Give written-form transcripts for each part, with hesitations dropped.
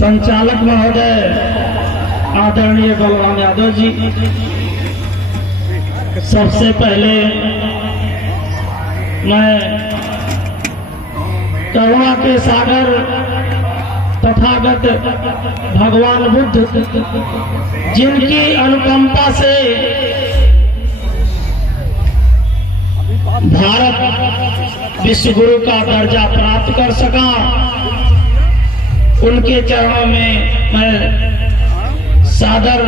संचालक महोदय आदरणीय बलराम यादव जी, सबसे पहले मैं करुणा के सागर तथागत भगवान बुद्ध, जिनकी अनुकंपा से भारत विश्व गुरु का दर्जा प्राप्त कर सका, उनके चरणों में मैं सादर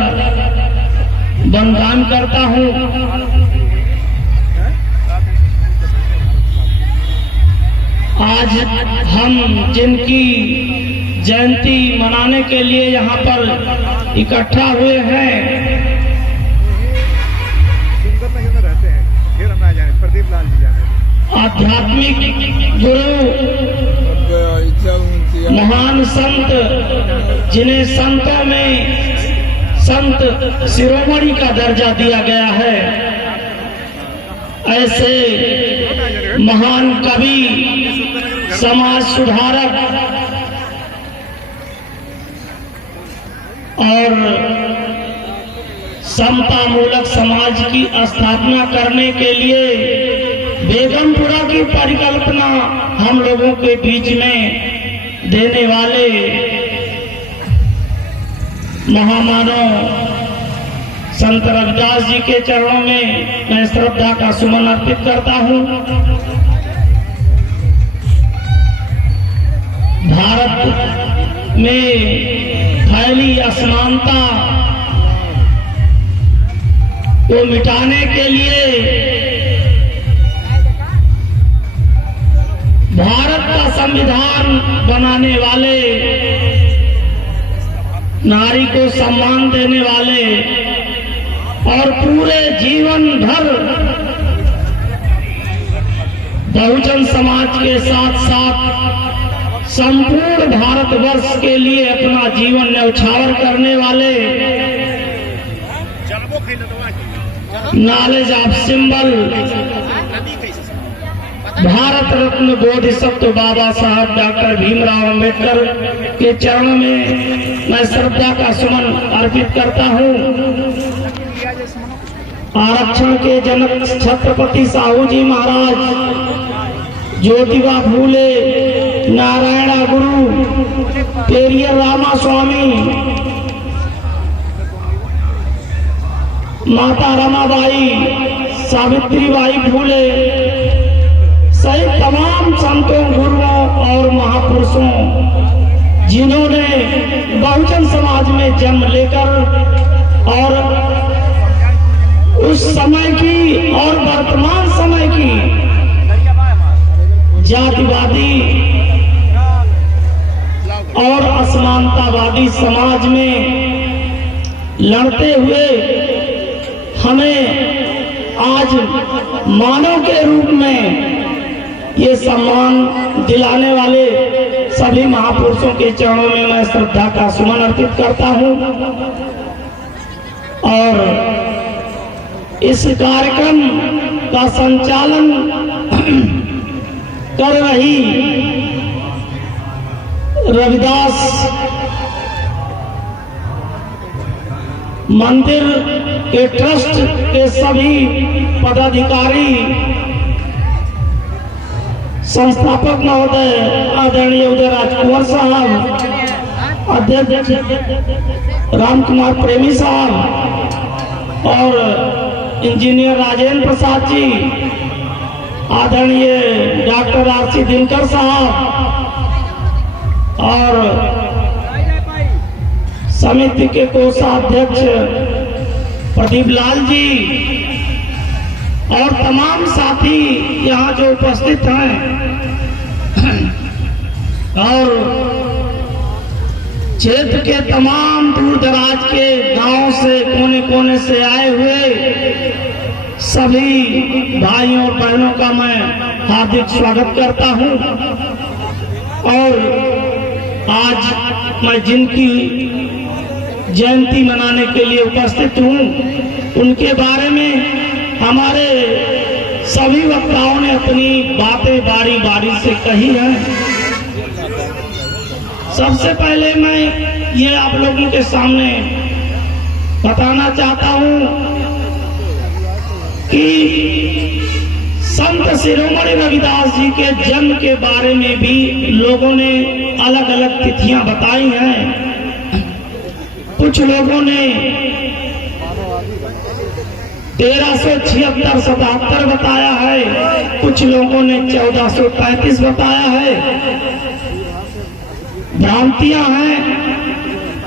वंदन करता हूँ। आज हम जिनकी जयंती मनाने के लिए यहाँ पर इकट्ठा हुए हैं, आध्यात्मिक गुरु महान संत, जिन्हें संतों में संत शिरोमणि का दर्जा दिया गया है, ऐसे महान कवि, समाज सुधारक और समता मूलक समाज की स्थापना करने के लिए बेगमपुरा की परिकल्पना हम लोगों के बीच में देने वाले महामानव संत रविदास जी के चरणों में मैं श्रद्धा का सुमन अर्पित करता हूँ। भारत में फैली असमानता को मिटाने के लिए भारत का संविधान बनाने वाले, नारी को सम्मान देने वाले और पूरे जीवन भर बहुजन समाज के साथ साथ संपूर्ण भारतवर्ष के लिए अपना जीवन न्यौछावर करने वाले knowledge of symbol Bharat Ratna Bodhisattva बाबा साहब डॉक्टर भीमराव अंबेडकर के चरणों में मैं श्रद्धा का सुमन अर्पित करता हूँ। आरक्षण के जनक छत्रपति साहू जी महाराज, ज्योतिबा फूले, नारायण गुरु, पेरियर रामा स्वामी, माता रमाबाई, सावित्रीबाई फूले सहित तमाम संतों, गुरुओं और महापुरुषों, जिन्होंने बहुजन समाज में जन्म लेकर और उस समय की और वर्तमान समय की जातिवादी और असमानतावादी समाज में लड़ते हुए हमें आज मानव के रूप में ये सम्मान दिलाने वाले सभी महापुरुषों के चरणों में मैं श्रद्धा का सुमन अर्पित करता हूँ। और इस कार्यक्रम का संचालन कर रही रविदास मंदिर के ट्रस्ट के सभी पदाधिकारी, संस्थापक महोदय आदरणीय उदयराज कुंवर साहब, अध्यक्ष राम कुमार प्रेमी साहब और इंजीनियर राजेंद्र प्रसाद जी, आदरणीय डॉक्टर आरसी दिनकर साहब और समिति के कोषाध्यक्ष प्रदीप लाल जी और तमाम साथी यहाँ जो उपस्थित हैं और क्षेत्र के तमाम दूर दराज के गांव से, कोने कोने से आए हुए सभी भाइयों और बहनों का मैं हार्दिक स्वागत करता हूं। और आज मैं जिनकी जयंती मनाने के लिए उपस्थित हूं, उनके बारे में हमारे सभी वक्ताओं ने अपनी बातें बारी बारी से कही हैं सबसे पहले मैं ये आप लोगों के सामने बताना चाहता हूं कि संत शिरोमणि रविदास जी के जन्म के बारे में भी लोगों ने अलग अलग तिथियां बताई हैं। कुछ लोगों ने 1376-77 बताया है, कुछ लोगों ने 1435 बताया है। भ्रांतियां हैं,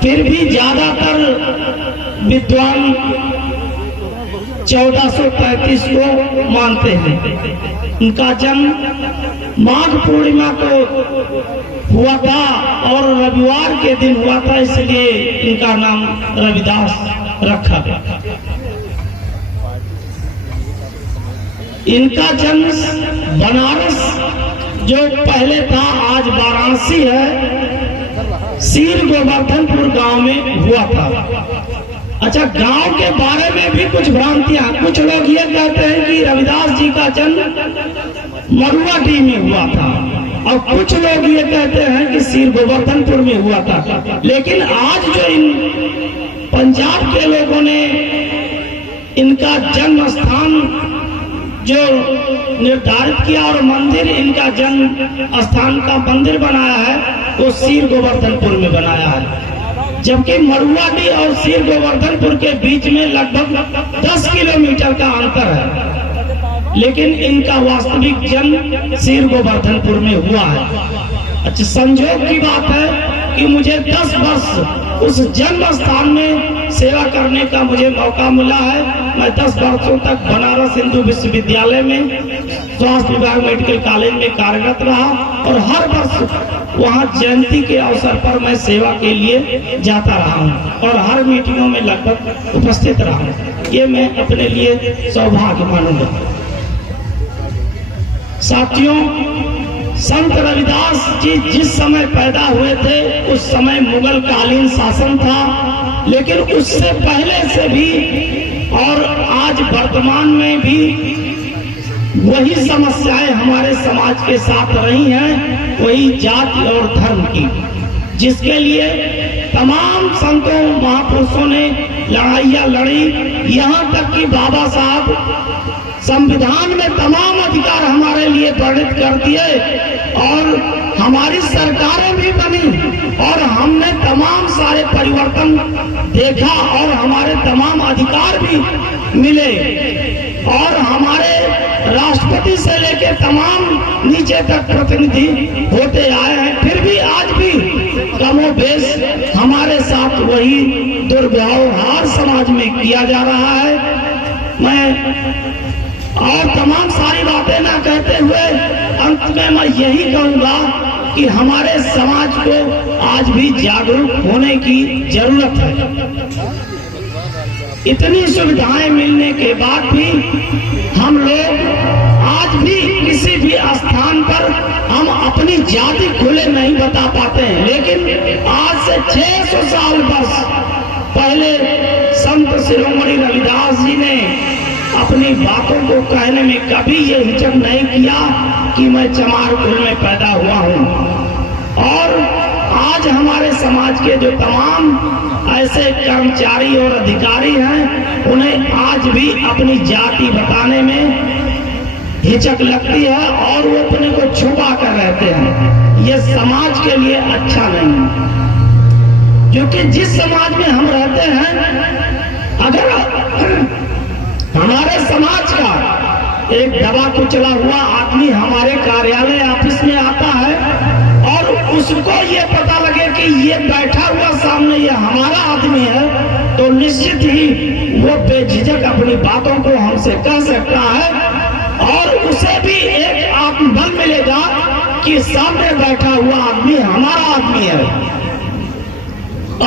फिर भी ज्यादातर विद्वान 1435 को मानते हैं। उनका जन्म माघ पूर्णिमा को हुआ था और रविवार के दिन हुआ था, इसलिए इनका नाम रविदास रखा गया। इनका जन्म बनारस जो पहले था आज वाराणसी है, सीर गोवर्धनपुर गांव में हुआ था। अच्छा, गांव के बारे में भी कुछ भ्रांतियां, कुछ लोग ये कहते हैं कि रविदास जी का जन्म मरुआडीह में हुआ था और कुछ लोग ये कहते हैं कि सीर गोवर्धनपुर में हुआ था। लेकिन आज जो इन पंजाब के लोगों ने इनका जन्म स्थान जो निर्धारित किया और मंदिर इनका जन्म स्थान का मंदिर बनाया है, वो सीर गोवर्धनपुर में बनाया है। जबकि मरुआडीह और सीर गोवर्धनपुर के बीच में लगभग 10 किलोमीटर का अंतर है, लेकिन इनका वास्तविक जन्म सीर गोवर्धनपुर में हुआ है। अच्छा, संयोग की बात है कि मुझे 10 वर्ष उस जन्म स्थान में सेवा करने का मुझे मौका मिला है। मैं 10 वर्षों तक बनारस हिंदू विश्वविद्यालय में स्वास्थ्य विभाग मेडिकल कॉलेज में कार्यरत रहा और हर वर्ष वहाँ जयंती के अवसर पर मैं सेवा के लिए जाता रहा हूँ और हर मीटिंगों में लगभग उपस्थित रहा हूँ। ये मैं अपने लिए सौभाग्य मानूंगा। साथियों, संत रविदास जी जिस समय पैदा हुए थे उस समय मुगल कालीन शासन था, लेकिन उससे पहले से भी और आज वर्तमान में भी वही समस्याएं हमारे समाज के साथ रही हैं, वही जाति और धर्म की, जिसके लिए तमाम संतों महापुरुषों ने लड़ाइयां लड़ी। यहाँ तक कि बाबा साहब संविधान में तमाम अधिकार हमारे लिए वर्णित कर दिए और हमारी सरकारें भी बनी और हमने तमाम सारे परिवर्तन देखा और हमारे तमाम अधिकार भी मिले और हमारे राष्ट्रपति से लेकर तमाम नीचे तक प्रतिनिधि होते आए हैं। फिर भी आज भी कमोबेश हमारे साथ वही दुर्व्यवहार समाज में किया जा रहा है। मैं और तमाम सारी बातें ना कहते हुए अंत में मैं यही कहूंगा कि हमारे समाज को आज भी जागरूक होने की जरूरत है। इतनी सुविधाएं मिलने के बाद भी हम लोग आज भी किसी भी स्थान पर हम अपनी जाति खुले नहीं बता पाते हैं। लेकिन आज से 600 साल पहले संत शिरोमणि रविदास जी ने अपनी बातों को कहने में कभी ये हिचक नहीं किया कि मैं चमार कुल में पैदा हुआ हूँ। और आज हमारे समाज के जो तमाम ऐसे कर्मचारी और अधिकारी हैं, उन्हें आज भी अपनी जाति बताने में हिचक लगती है और वो अपने को छुपा कर रहते हैं। ये समाज के लिए अच्छा नहीं, क्योंकि जिस समाज में हम रहते हैं, अगर हमारे समाज का एक दबा कुचला हुआ आदमी हमारे कार्यालय ऑफिस में आता है और उसको ये पता लगे कि ये बैठा हुआ सामने ये हमारा आदमी है, तो निश्चित ही वो बेझिझक अपनी बातों को हमसे कह सकता है और उसे भी एक आत्मबल मिलेगा कि सामने बैठा हुआ आदमी हमारा आदमी है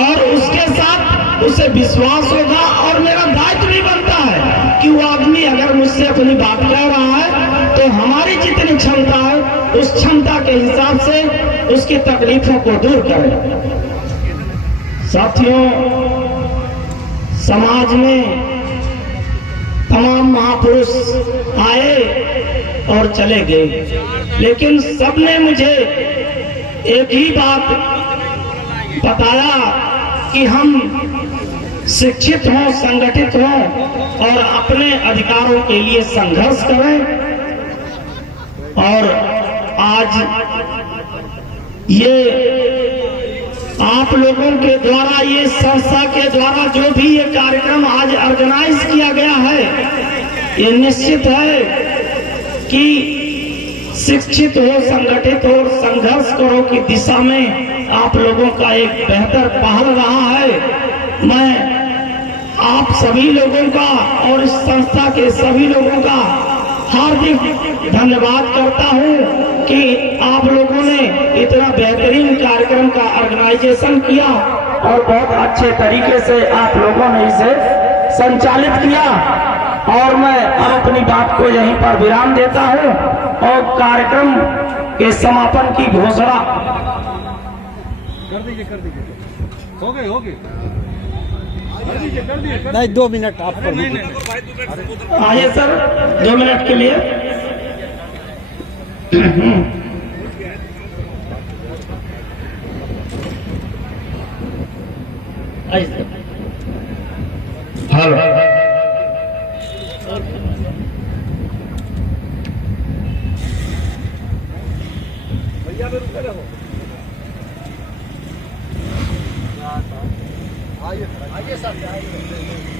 और उसके साथ उसे विश्वास होगा और मेरा दायित्व भी बनता है कि वो आदमी अगर मुझसे अपनी बात कह रहा है तो हमारी जितनी क्षमता है उस क्षमता के हिसाब से उसकी तकलीफों को दूर करें। साथियों, समाज में तमाम महापुरुष आए और चले गए, लेकिन सबने मुझे एक ही बात बताया कि हम शिक्षित हों, संगठित हों और अपने अधिकारों के लिए संघर्ष करें। और आज ये आप लोगों के द्वारा, ये संस्था के द्वारा जो भी ये कार्यक्रम आज ऑर्गेनाइज किया गया है, ये निश्चित है कि शिक्षित हो, संगठित हो और संघर्ष करो की दिशा में आप लोगों का एक बेहतर पहल रहा है। मैं आप सभी लोगों का और इस संस्था के सभी लोगों का हार्दिक धन्यवाद करता हूं कि आप लोगों ने इतना बेहतरीन कार्यक्रम का ऑर्गेनाइजेशन किया और बहुत अच्छे तरीके से आप लोगों ने इसे संचालित किया। और मैं अब अपनी बात को यहीं पर विराम देता हूं और कार्यक्रम के समापन की घोषणा कर दीजिए हो गए नहीं 2 मिनट आप आइए सर 2 मिनट के लिए। हेलो भैया रुके रहो। आइए सर आइए।